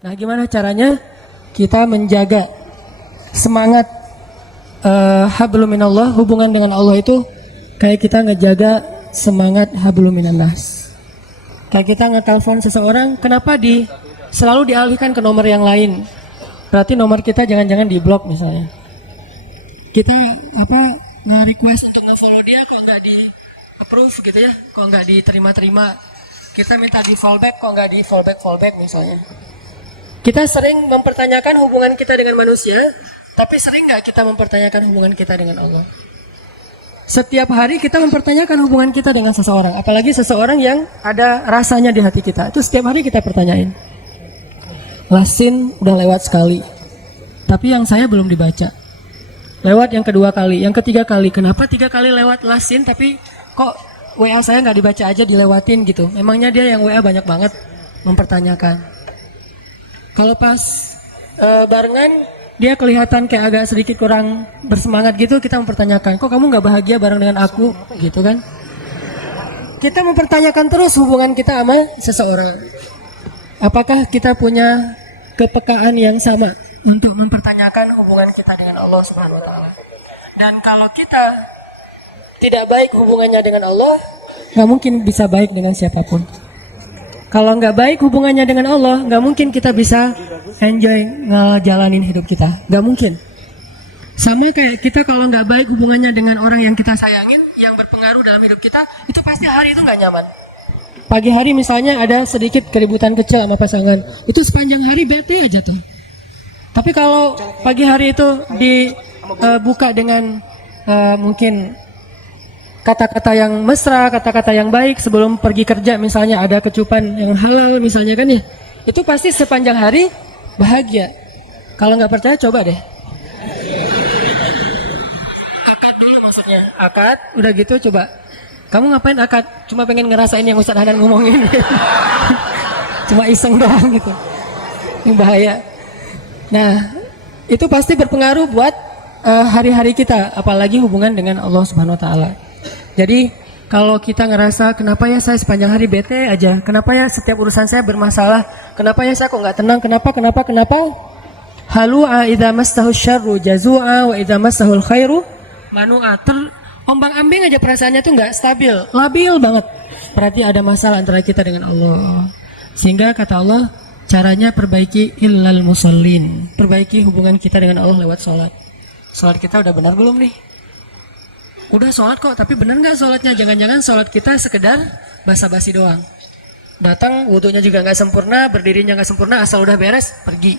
Nah, gimana caranya kita menjaga semangat hablum minallah, hubungan dengan Allah itu kayak kita ngejaga semangat hablum minannas. Kayak kita ngetelepon seseorang, kenapa selalu dialihkan ke nomor yang lain? Berarti nomor kita jangan-jangan di-blok misalnya. Kita nge-request untuk nge-follow dia kok nggak di-approve gitu ya, kok nggak diterima-terima. Kita minta di-fallback kok nggak di-fallback misalnya. Kita sering mempertanyakan hubungan kita dengan manusia, tapi sering nggak kita mempertanyakan hubungan kita dengan Allah? Setiap hari kita mempertanyakan hubungan kita dengan seseorang, apalagi seseorang yang ada rasanya di hati kita. Itu setiap hari kita pertanyain. Lasin udah lewat sekali, tapi yang saya belum dibaca. Lewat yang kedua kali, yang ketiga kali. Kenapa 3 kali lewat lasin, tapi kok WA saya nggak dibaca aja dilewatin gitu? Memangnya dia yang WA banyak banget mempertanyakan. Kalau pas barengan, dia kelihatan kayak agak sedikit kurang bersemangat gitu, kita mempertanyakan, kok kamu nggak bahagia bareng dengan aku, gitu kan? Kita mempertanyakan terus hubungan kita sama seseorang. Apakah kita punya kepekaan yang sama untuk mempertanyakan hubungan kita dengan Allah Subhanahu Wa Taala? Dan kalau kita tidak baik hubungannya dengan Allah, nggak mungkin bisa baik dengan siapapun. Kalau nggak baik hubungannya dengan Allah, nggak mungkin kita bisa enjoy ngejalanin hidup kita. Nggak mungkin. Sama kayak kita kalau nggak baik hubungannya dengan orang yang kita sayangin, yang berpengaruh dalam hidup kita, itu pasti hari itu nggak nyaman. Pagi hari misalnya ada sedikit keributan kecil sama pasangan, itu sepanjang hari bete aja tuh. Tapi kalau pagi hari itu dibuka dengan mungkin kata-kata yang mesra, kata-kata yang baik sebelum pergi kerja, misalnya ada kecupan yang halal misalnya kan ya, itu pasti sepanjang hari bahagia. Kalau nggak percaya coba deh. Akad dulu maksudnya, akad udah gitu coba. Kamu ngapain akad? Cuma pengen ngerasain yang Ustadz Hanan ngomongin. Cuma iseng doang gitu. Ini bahaya. Nah, itu pasti berpengaruh buat hari-hari kita, apalagi hubungan dengan Allah Subhanahu Wa Taala. Jadi kalau kita ngerasa kenapa ya saya sepanjang hari bete aja, kenapa ya setiap urusan saya bermasalah, kenapa ya saya kok nggak tenang, kenapa? Halu'a idza massahu syarru jazua wa idza massahul khairu manu'a. Ombang-ambing aja perasaannya tuh nggak stabil, labil banget. Berarti ada masalah antara kita dengan Allah. Sehingga kata Allah, caranya perbaiki illal musallin. Perbaiki hubungan kita dengan Allah lewat sholat. Sholat kita udah benar belum nih? Udah sholat kok, tapi benar nggak sholatnya? Jangan-jangan sholat kita sekedar basa-basi doang. Datang, wudunya juga nggak sempurna, berdirinya nggak sempurna, asal udah beres, pergi.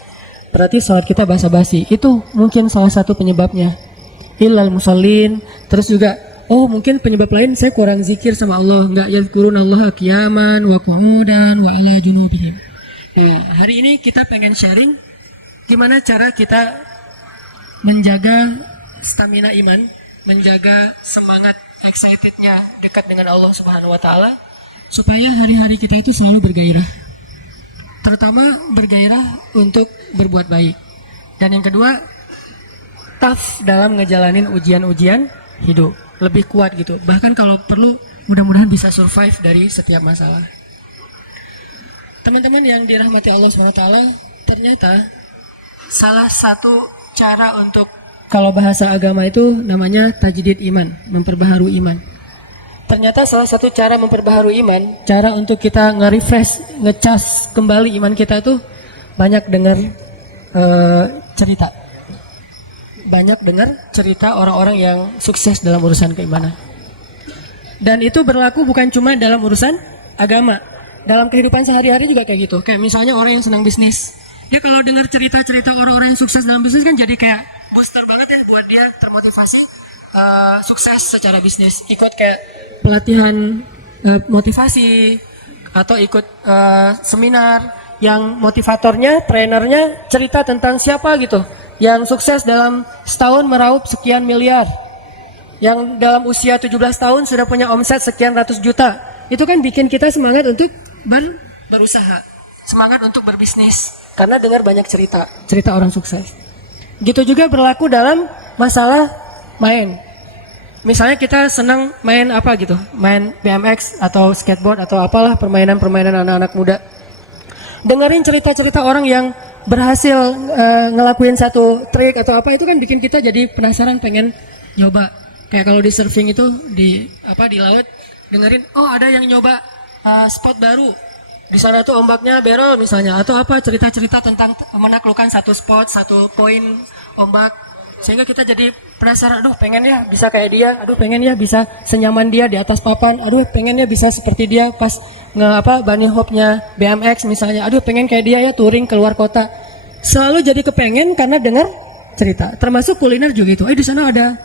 Berarti sholat kita basa-basi. Itu mungkin salah satu penyebabnya. Illal musallin. Terus juga, mungkin penyebab lain saya kurang zikir sama Allah. Nggak yadhkurunallaha qiyaman wa qu'udan wa ala junubihim. Nah, hari ini kita pengen sharing gimana cara kita menjaga stamina iman, menjaga semangat excitednya dekat dengan Allah Subhanahu Wa Taala, supaya hari-hari kita itu selalu bergairah, terutama bergairah untuk berbuat baik. Dan yang kedua, tough dalam ngejalanin ujian-ujian hidup, lebih kuat gitu. Bahkan kalau perlu, mudah-mudahan bisa survive dari setiap masalah. Teman-teman yang dirahmati Allah SWT, ternyata salah satu cara untuk, kalau bahasa agama itu namanya tajdid iman, memperbaharui iman. Ternyata salah satu cara memperbaharui iman, cara untuk kita nge-refresh, ngecas kembali iman kita itu banyak dengar cerita. Banyak dengar cerita orang-orang yang sukses dalam urusan keimanan. Dan itu berlaku bukan cuma dalam urusan agama, dalam kehidupan sehari-hari juga kayak gitu. Kayak misalnya orang yang senang bisnis, dia kalau dengar cerita-cerita orang-orang yang sukses dalam bisnis kan jadi kayak booster banget ya buat dia termotivasi sukses secara bisnis. Ikut kayak pelatihan motivasi atau ikut seminar yang motivatornya, trainernya cerita tentang siapa gitu yang sukses dalam setahun meraup sekian miliar, yang dalam usia 17 tahun sudah punya omset sekian ratus juta. Itu kan bikin kita semangat untuk berusaha, semangat untuk berbisnis, karena dengar banyak cerita orang sukses. Gitu juga berlaku dalam masalah main. Misalnya kita senang main apa gitu, main BMX atau skateboard atau apalah permainan-permainan anak-anak muda. Dengerin cerita-cerita orang yang berhasil ngelakuin satu trik atau apa, itu kan bikin kita jadi penasaran, pengen nyoba. Kayak kalau di surfing itu di laut, dengerin, oh ada yang nyoba spot baru. Di sana tuh ombaknya barrel misalnya, atau apa, cerita-cerita tentang menaklukkan satu spot, satu poin ombak, sehingga kita jadi penasaran, aduh pengen ya bisa kayak dia, aduh pengen ya bisa senyaman dia di atas papan, aduh pengen ya bisa seperti dia pas bunny hopnya BMX misalnya, aduh pengen kayak dia ya touring keluar kota. Selalu jadi kepengen karena dengar cerita. Termasuk kuliner juga itu, di sana ada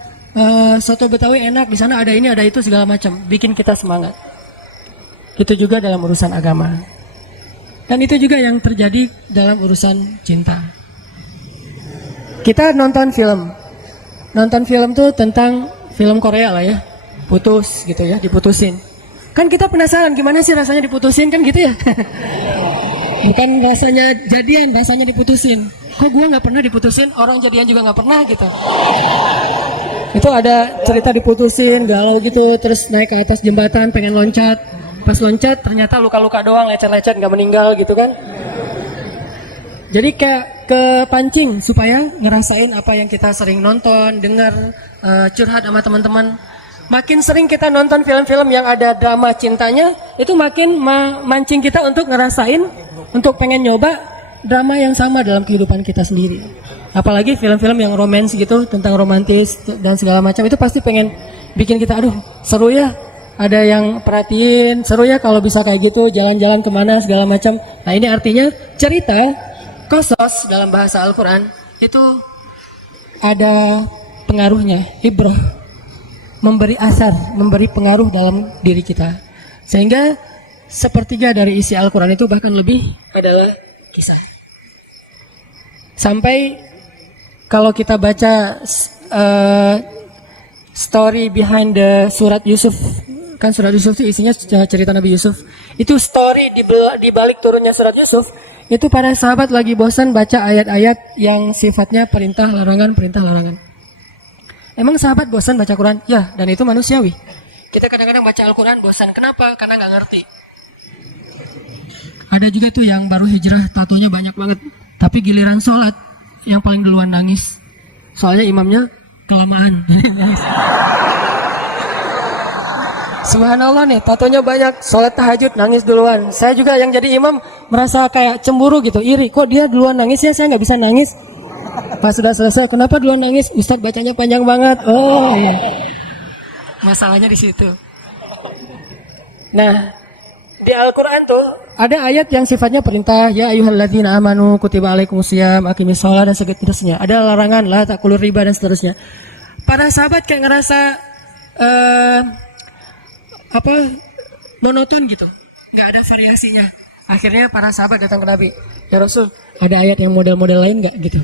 soto Betawi enak, di sana ada ini ada itu segala macam, bikin kita semangat. Itu juga dalam urusan agama. Dan itu juga yang terjadi dalam urusan cinta. Kita nonton film. Nonton film tuh tentang film Korea lah ya. Putus gitu ya, diputusin. Kan kita penasaran gimana sih rasanya diputusin, kan gitu ya. Bukan rasanya jadian, rasanya diputusin. Kok gua nggak pernah diputusin, orang jadian juga nggak pernah gitu. Itu ada cerita diputusin, galau gitu, terus naik ke atas jembatan pengen loncat. Pas loncat ternyata luka-luka doang, lecet-lecet, nggak meninggal gitu kan. Jadi kayak kepancing supaya ngerasain apa yang kita sering nonton, dengar, curhat sama teman-teman. Makin sering kita nonton film-film yang ada drama cintanya, itu makin mancing kita untuk ngerasain, untuk pengen nyoba drama yang sama dalam kehidupan kita sendiri. Apalagi film-film yang romance gitu, tentang romantis dan segala macam, itu pasti pengen bikin kita, aduh seru ya, ada yang perhatiin, seru ya kalau bisa kayak gitu, jalan-jalan kemana segala macam. Nah ini artinya cerita qasas dalam bahasa Al-Quran itu ada pengaruhnya, ibrah, memberi asar, memberi pengaruh dalam diri kita. Sehingga sepertiga dari isi Al-Quran itu bahkan lebih adalah kisah. Sampai kalau kita baca story behind the surat Yusuf, kan surat Yusuf itu isinya cerita Nabi Yusuf. Itu story di balik turunnya surat Yusuf. Itu para sahabat lagi bosan baca ayat-ayat yang sifatnya perintah larangan. Emang sahabat bosan baca Quran? Ya, dan itu manusiawi. Kita kadang-kadang baca Al-Quran bosan. Kenapa? Karena nggak ngerti. Ada juga tuh yang baru hijrah, tatonya banyak banget. Tapi giliran sholat, yang paling duluan nangis. Soalnya imamnya kelamaan. Subhanallah nih, tatonya banyak, sholat tahajud nangis duluan. Saya juga yang jadi imam merasa kayak cemburu gitu, iri. Kok dia duluan nangis ya, saya nggak bisa nangis. Pas sudah selesai, kenapa duluan nangis? Ustadz bacanya panjang banget. Oh iya. Masalahnya di situ. Nah, di Al-Quran tuh ada ayat yang sifatnya perintah, ya ayyuhalladzina amanu kutiba alaikumusiyam aqimis shalah dan seterusnya. Ada larangan, la takulur riba dan seterusnya. Para sahabat kayak ngerasa monoton gitu, nggak ada variasinya. Akhirnya para sahabat datang ke Nabi, ya Rasul, ada ayat yang model-model lain nggak gitu?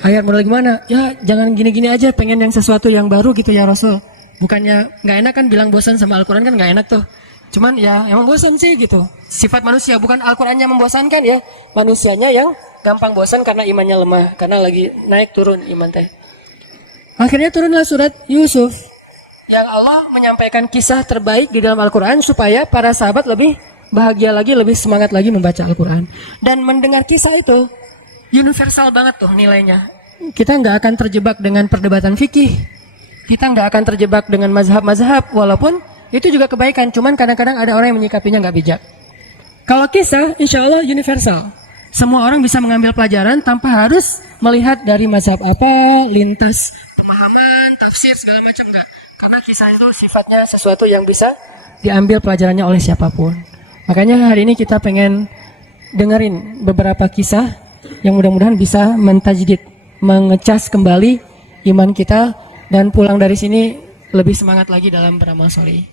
Ayat model gimana? Ya jangan gini-gini aja, pengen yang sesuatu yang baru gitu ya Rasul. Bukannya nggak enak kan bilang bosan sama Al-Quran, kan nggak enak tuh. Cuman ya emang bosan sih gitu. Sifat manusia, bukan Al-Qurannya membosankan ya, manusianya yang gampang bosan karena imannya lemah, karena lagi naik turun iman teh. Akhirnya turunlah surat Yusuf, yang Allah menyampaikan kisah terbaik di dalam Al-Quran supaya para sahabat lebih bahagia lagi, lebih semangat lagi membaca Al-Quran. Dan mendengar kisah itu universal banget tuh nilainya. Kita nggak akan terjebak dengan perdebatan fikih, kita nggak akan terjebak dengan mazhab-mazhab, walaupun itu juga kebaikan, cuman kadang-kadang ada orang yang menyikapinya nggak bijak. Kalau kisah, insya Allah universal. Semua orang bisa mengambil pelajaran tanpa harus melihat dari mazhab apa, lintas pemahaman, tafsir, segala macam, enggak. Karena kisah itu sifatnya sesuatu yang bisa diambil pelajarannya oleh siapapun. Makanya hari ini kita pengen dengerin beberapa kisah yang mudah-mudahan bisa mentajdid, mengecas kembali iman kita, dan pulang dari sini lebih semangat lagi dalam beramal soleh.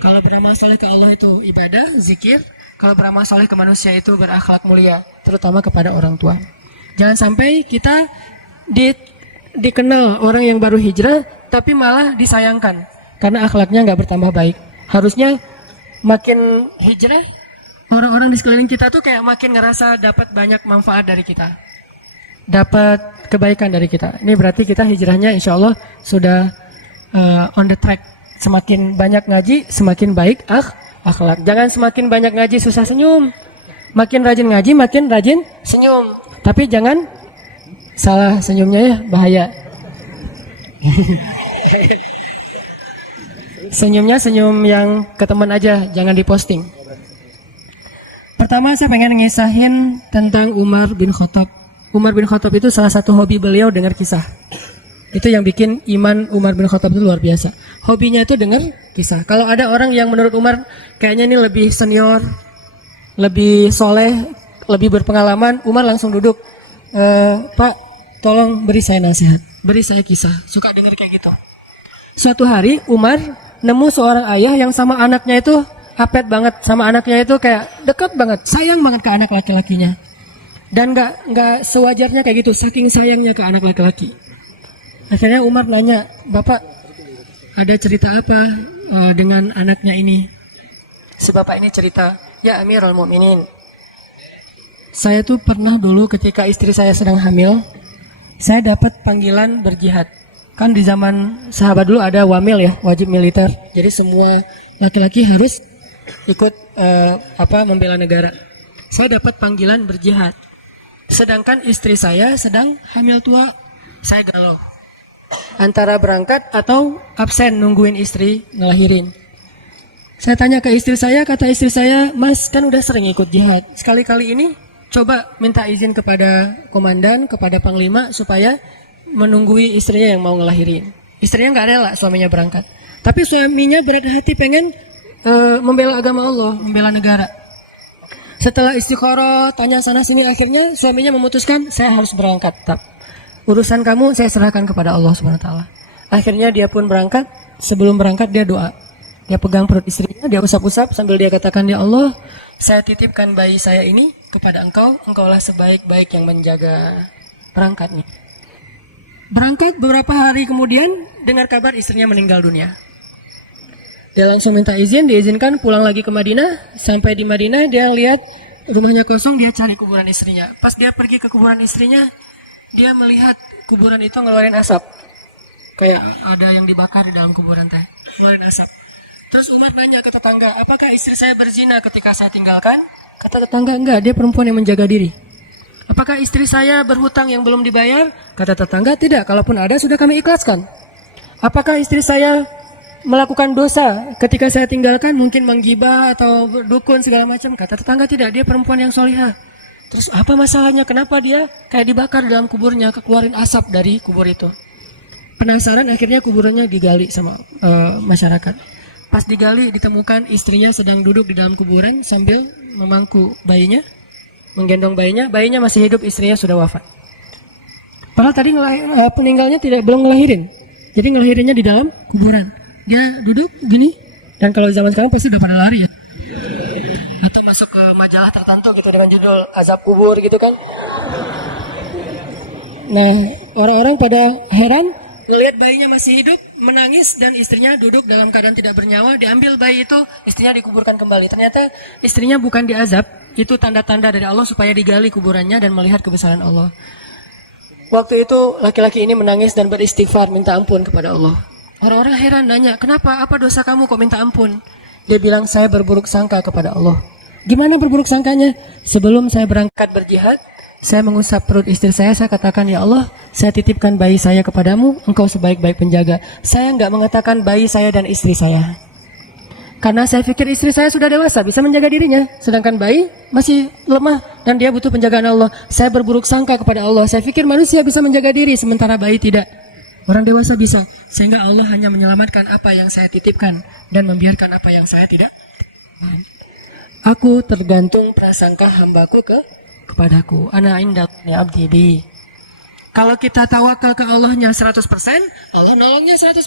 Kalau beramal soleh ke Allah itu ibadah, zikir. Kalau beramal soleh ke manusia itu berakhlak mulia, terutama kepada orang tua. Jangan sampai kita dikenal orang yang baru hijrah, tapi malah disayangkan karena akhlaknya nggak bertambah baik. Harusnya makin hijrah, orang-orang di sekeliling kita tuh kayak makin ngerasa dapat banyak manfaat dari kita, dapat kebaikan dari kita. Ini berarti kita hijrahnya insya Allah sudah on the track. Semakin banyak ngaji, semakin baik akhlak. Jangan semakin banyak ngaji susah senyum. Makin rajin ngaji, makin rajin senyum. Tapi jangan salah senyumnya ya, bahaya. Senyumnya senyum yang ke teman aja, jangan diposting. Pertama saya pengen ngisahin tentang Umar bin Khattab. Umar bin Khattab itu salah satu hobi beliau dengar kisah. Itu yang bikin iman Umar bin Khattab itu luar biasa. Hobinya itu dengar kisah. Kalau ada orang yang menurut Umar kayaknya ini lebih senior, lebih soleh, lebih berpengalaman, Umar langsung duduk. Pak, tolong beri saya nasihat, beri saya kisah. Suka dengar kayak gitu. Suatu hari Umar nemu seorang ayah yang sama anaknya itu apet banget, sama anaknya itu kayak dekat banget, sayang banget ke anak laki-lakinya. Dan nggak sewajarnya kayak gitu, saking sayangnya ke anak laki-laki. Akhirnya Umar nanya, Bapak ada cerita apa dengan anaknya ini? Si bapak ini cerita, ya Amirul Mukminin, saya tuh pernah dulu ketika istri saya sedang hamil, saya dapat panggilan berjihad. Kan di zaman sahabat dulu ada wamil ya, wajib militer. Jadi semua laki-laki harus ikut membela negara. Saya dapat panggilan berjihad. Sedangkan istri saya sedang hamil tua. Saya galau antara berangkat atau absen nungguin istri ngelahirin. Saya tanya ke istri saya, kata istri saya, Mas kan udah sering ikut jihad, sekali-kali ini coba minta izin kepada komandan, kepada panglima supaya menunggui istrinya yang mau ngelahirin. Istrinya nggak rela suaminya berangkat, tapi suaminya berat hati pengen membela agama Allah, membela negara. Setelah istikharah, tanya sana sini, akhirnya suaminya memutuskan saya harus berangkat. Urusan kamu saya serahkan kepada Allah Subhanahu wa taala. Akhirnya dia pun berangkat. Sebelum berangkat dia doa. Dia pegang perut istrinya, dia usap-usap sambil dia katakan, ya Allah, saya titipkan bayi saya ini kepada Engkau. Engkaulah sebaik-baik yang menjaga perangkatnya. Berangkat beberapa hari kemudian dengar kabar istrinya meninggal dunia. Dia langsung minta izin, diizinkan pulang lagi ke Madinah. Sampai di Madinah dia lihat rumahnya kosong, dia cari kuburan istrinya. Pas dia pergi ke kuburan istrinya, dia melihat kuburan itu ngeluarin asap. Kayak ada yang dibakar di dalam kuburan teh, ngeluarin asap. Terus Umar nanya ke tetangga, apakah istri saya berzina ketika saya tinggalkan? Kata tetangga, enggak, dia perempuan yang menjaga diri. Apakah istri saya berhutang yang belum dibayar? Kata tetangga, tidak, kalaupun ada sudah kami ikhlaskan. Apakah istri saya melakukan dosa ketika saya tinggalkan, mungkin menggibah atau dukun segala macam? Kata tetangga, tidak, dia perempuan yang solihah. Terus apa masalahnya? Kenapa dia kayak dibakar dalam kuburnya, keluarin asap dari kubur itu? Penasaran, akhirnya kuburannya digali sama masyarakat. Pas digali ditemukan istrinya sedang duduk di dalam kuburan sambil memangku bayinya, menggendong bayinya. Bayinya masih hidup, istrinya sudah wafat. Padahal tadi peninggalnya belum ngelahirin. Jadi ngelahirinnya di dalam kuburan. Dia duduk gini, dan kalau zaman sekarang pasti udah pada lari ya. Atau masuk ke majalah tertentu gitu dengan judul azab kubur gitu kan. Nah, orang-orang pada heran ngelihat bayinya masih hidup, menangis, dan istrinya duduk dalam keadaan tidak bernyawa. Diambil bayi itu, istrinya dikuburkan kembali. Ternyata istrinya bukan diazab, itu tanda-tanda dari Allah supaya digali kuburannya dan melihat kebesaran Allah. Waktu itu laki-laki ini menangis dan beristighfar minta ampun kepada Allah. Orang-orang heran nanya, kenapa? Apa dosa kamu kok minta ampun? Dia bilang, saya berburuk sangka kepada Allah. Gimana berburuk sangkanya? Sebelum saya berangkat berjihad, saya mengusap perut istri saya katakan, ya Allah, saya titipkan bayi saya kepadamu, Engkau sebaik-baik penjaga. Saya nggak mengatakan bayi saya dan istri saya. Karena saya pikir istri saya sudah dewasa, bisa menjaga dirinya. Sedangkan bayi masih lemah dan dia butuh penjagaan Allah. Saya berburuk sangka kepada Allah. Saya pikir manusia bisa menjaga diri, sementara bayi tidak. Orang dewasa bisa, sehingga Allah hanya menyelamatkan apa yang saya titipkan dan membiarkan apa yang saya tidak. Aku tergantung prasangka hambaku kepadaku. Ana indaknya abdi bi. Kalau kita tawakal ke Allahnya 100%, Allah nolongnya 100%.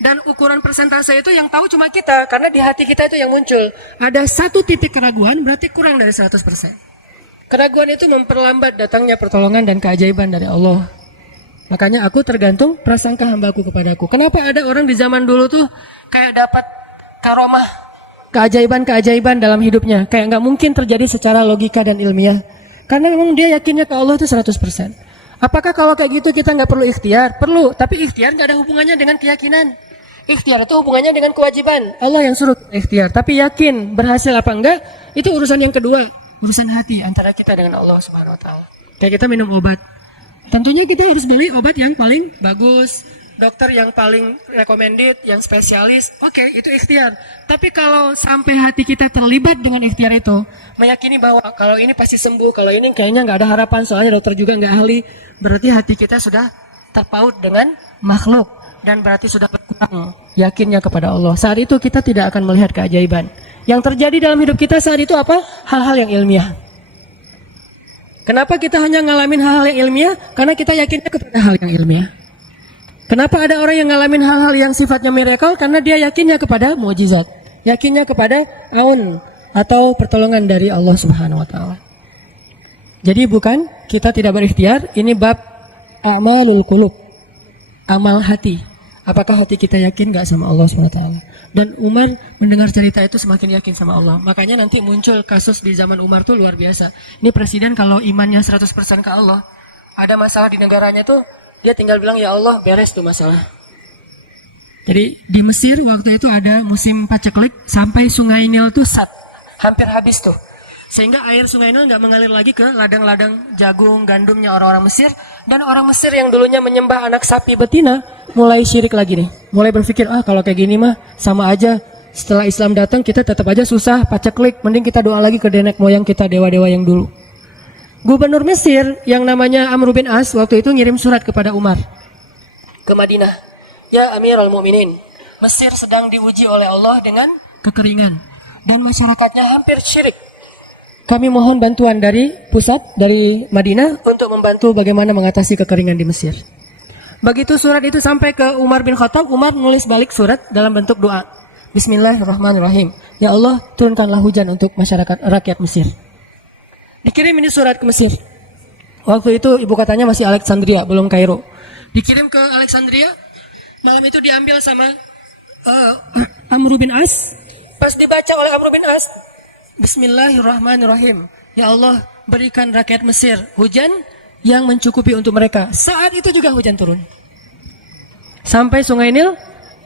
Dan ukuran persentase itu yang tahu cuma kita, karena di hati kita itu yang muncul. Ada satu titik keraguan, berarti kurang dari 100%. Keraguan itu memperlambat datangnya pertolongan dan keajaiban dari Allah. Makanya aku tergantung prasangka hambaku kepadaku. Kenapa ada orang di zaman dulu tuh kayak dapat karomah, keajaiban-keajaiban dalam hidupnya. Kayak nggak mungkin terjadi secara logika dan ilmiah. Karena memang dia yakinnya ke Allah itu 100%. Apakah kalau kayak gitu kita nggak perlu ikhtiar? Perlu, tapi ikhtiar nggak ada hubungannya dengan keyakinan. Ikhtiar itu hubungannya dengan kewajiban. Allah yang suruh ikhtiar, tapi yakin berhasil apa enggak Itu urusan yang kedua, urusan hati antara kita dengan Allah Subhanahu wa taala. Kayak kita minum obat. Tentunya kita harus beli obat yang paling bagus, dokter yang paling recommended, yang spesialis. Oke, itu ikhtiar. Tapi kalau sampai hati kita terlibat dengan ikhtiar itu, meyakini bahwa kalau ini pasti sembuh, kalau ini kayaknya nggak ada harapan, soalnya dokter juga nggak ahli, berarti hati kita sudah terpaut dengan makhluk dan berarti sudah berkurang yakinnya kepada Allah. Saat itu kita tidak akan melihat keajaiban. Yang terjadi dalam hidup kita saat itu apa? Hal-hal yang ilmiah. Kenapa kita hanya ngalamin hal-hal yang ilmiah? Karena kita yakinnya kepada hal yang ilmiah. Kenapa ada orang yang ngalamin hal-hal yang sifatnya miracle? Karena dia yakinnya kepada mukjizat, yakinnya kepada aun atau pertolongan dari Allah Subhanahu wa taala. Jadi bukan kita tidak berikhtiar, ini bab a'malul qulub, amal hati. Apakah hati kita yakin gak sama Allah Subhanahu wa taala? Dan Umar mendengar cerita itu semakin yakin sama Allah. Makanya nanti muncul kasus di zaman Umar tuh luar biasa. Ini presiden kalau imannya 100% ke Allah, ada masalah di negaranya tuh, dia tinggal bilang, ya Allah, beres tuh masalah. Jadi di Mesir waktu itu ada musim paceklik, sampai sungai Nil tuh hampir habis tuh. Sehingga air sungai Nil nggak mengalir lagi ke ladang-ladang jagung, gandumnya orang-orang Mesir. Dan orang Mesir yang dulunya menyembah anak sapi betina, mulai syirik lagi nih. Mulai berpikir, kalau kayak gini mah sama aja. Setelah Islam datang kita tetap aja susah, paceklik. Mending kita doa lagi ke nenek moyang kita, dewa-dewa yang dulu. Gubernur Mesir yang namanya Amr bin As waktu itu ngirim surat kepada Umar ke Madinah. Ya Amirul Mukminin, Mesir sedang diuji oleh Allah dengan kekeringan. Dan masyarakatnya hampir syirik. Kami mohon bantuan dari pusat, dari Madinah, untuk membantu bagaimana mengatasi kekeringan di Mesir. Begitu surat itu sampai ke Umar bin Khattab, Umar nulis balik surat dalam bentuk doa. Bismillahirrahmanirrahim. Ya Allah, turunkanlah hujan untuk masyarakat rakyat Mesir. Dikirim ini surat ke Mesir. Waktu itu ibu kotanya masih Alexandria, belum Kairo. Dikirim ke Alexandria, malam itu diambil sama Amr bin As. Pas dibaca oleh Amr bin As, Bismillahirrahmanirrahim. Ya Allah, berikan rakyat Mesir hujan yang mencukupi untuk mereka. Saat itu juga hujan turun. Sampai sungai Nil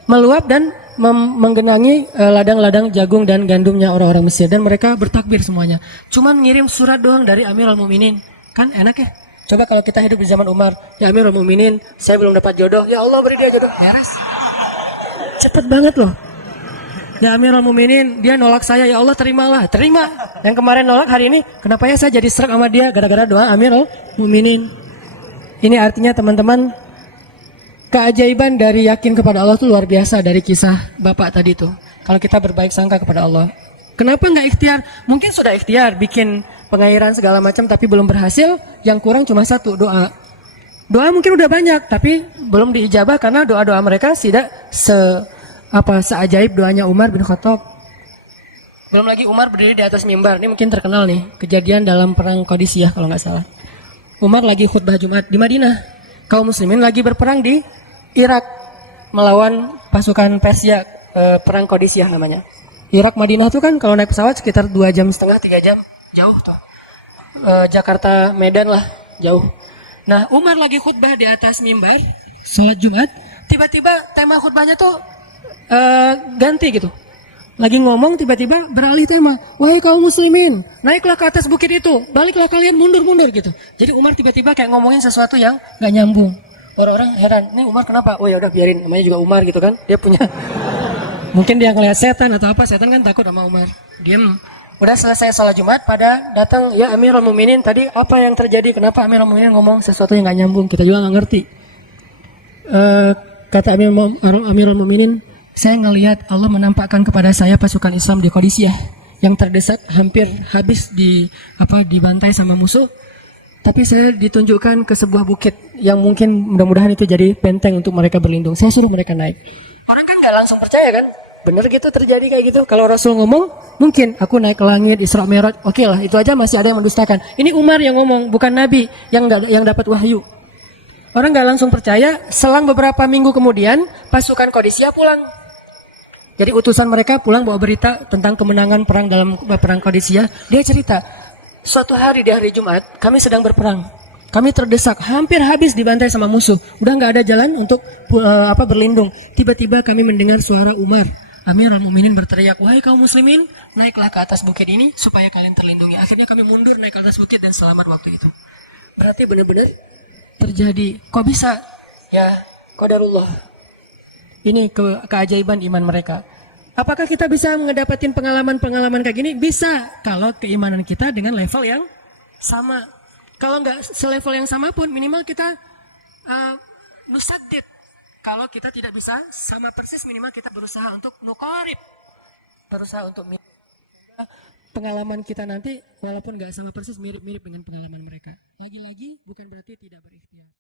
meluap dan menggenangi ladang-ladang jagung dan gandumnya orang-orang Mesir. Dan mereka bertakbir semuanya. Cuman ngirim surat doang dari Amirul Mukminin. Kan enak ya? Coba kalau kita hidup di zaman Umar. Ya Amirul Mukminin, saya belum dapat jodoh. Ya Allah, beri dia jodoh. Beres. Cepet banget loh. Ya Amirul Mukminin, dia nolak saya, ya Allah terimalah, terima. Yang kemarin nolak, hari ini kenapa ya saya jadi serak sama dia gara-gara doa Amirul Mukminin. Ini artinya teman-teman, keajaiban dari yakin kepada Allah itu luar biasa dari kisah Bapak tadi itu. Kalau kita berbaik sangka kepada Allah. Kenapa nggak ikhtiar? Mungkin sudah ikhtiar, bikin pengairan segala macam tapi belum berhasil, yang kurang cuma satu, doa. Doa mungkin udah banyak, tapi belum diijabah karena doa-doa mereka tidak seajaib doanya Umar bin Khattab. Belum lagi Umar berdiri di atas mimbar. Ini mungkin terkenal nih, kejadian dalam perang Qadisiyah kalau nggak salah. Umar lagi khutbah Jumat di Madinah. Kaum muslimin lagi berperang di Irak melawan pasukan Persia, perang Qadisiyah namanya. Irak Madinah itu kan kalau naik pesawat sekitar 2,5 jam, 3 jam. Jauh tuh. Jakarta Medan lah, jauh. Nah, Umar lagi khutbah di atas mimbar, salat Jumat. Tiba-tiba tema khutbahnya tuh ganti gitu. Lagi ngomong tiba-tiba beralih tema. Wahai kaum muslimin, naiklah ke atas bukit itu, baliklah kalian mundur-mundur gitu. Jadi Umar tiba-tiba kayak ngomongin sesuatu yang gak nyambung. Orang-orang heran, nih Umar kenapa? Oh ya udah biarin, namanya juga Umar gitu kan. Dia punya mungkin dia ngelihat setan atau apa, setan kan takut sama Umar. Diem. Udah selesai sholat Jumat, pada datang, ya Amirul Mukminin, tadi apa yang terjadi? Kenapa Amirul Mukminin ngomong sesuatu yang gak nyambung? Kita juga gak ngerti. Kata Amirul Mukminin, saya ngelihat Allah menampakkan kepada saya pasukan Islam di Qadisiyah yang terdesak, hampir habis dibantai sama musuh. Tapi saya ditunjukkan ke sebuah bukit yang mungkin mudah-mudahan itu jadi benteng untuk mereka berlindung. Saya suruh mereka naik. Orang kan gak langsung percaya kan? Bener gitu terjadi kayak gitu. Kalau Rasul ngomong, mungkin aku naik ke langit, Isra Mi'raj. Oke lah, itu aja masih ada yang mendustakan. Ini Umar yang ngomong, bukan Nabi yang dapat wahyu. Orang gak langsung percaya. Selang beberapa minggu kemudian, pasukan Qadisiyah pulang. Jadi utusan mereka pulang bawa berita tentang kemenangan perang dalam perang Qadisiyah. Dia cerita, suatu hari di hari Jumat, kami sedang berperang. Kami terdesak, hampir habis dibantai sama musuh. Udah nggak ada jalan untuk berlindung. Tiba-tiba kami mendengar suara Umar. Amirul Mukminin berteriak, wahai kaum muslimin, naiklah ke atas bukit ini supaya kalian terlindungi. Akhirnya kami mundur naik ke atas bukit dan selamat waktu itu. Berarti benar-benar terjadi. Kok bisa? Ya, qadarullah. Ini keajaiban iman mereka. Apakah kita bisa mendapatkan pengalaman-pengalaman kayak gini? Bisa, kalau keimanan kita dengan level yang sama. Kalau nggak selevel yang sama pun, minimal kita nusaddid. Kalau kita tidak bisa sama persis, minimal kita berusaha untuk nuqarib, berusaha untuk pengalaman kita nanti walaupun nggak sama persis, mirip-mirip dengan pengalaman mereka. Lagi-lagi bukan berarti tidak berikhtiar.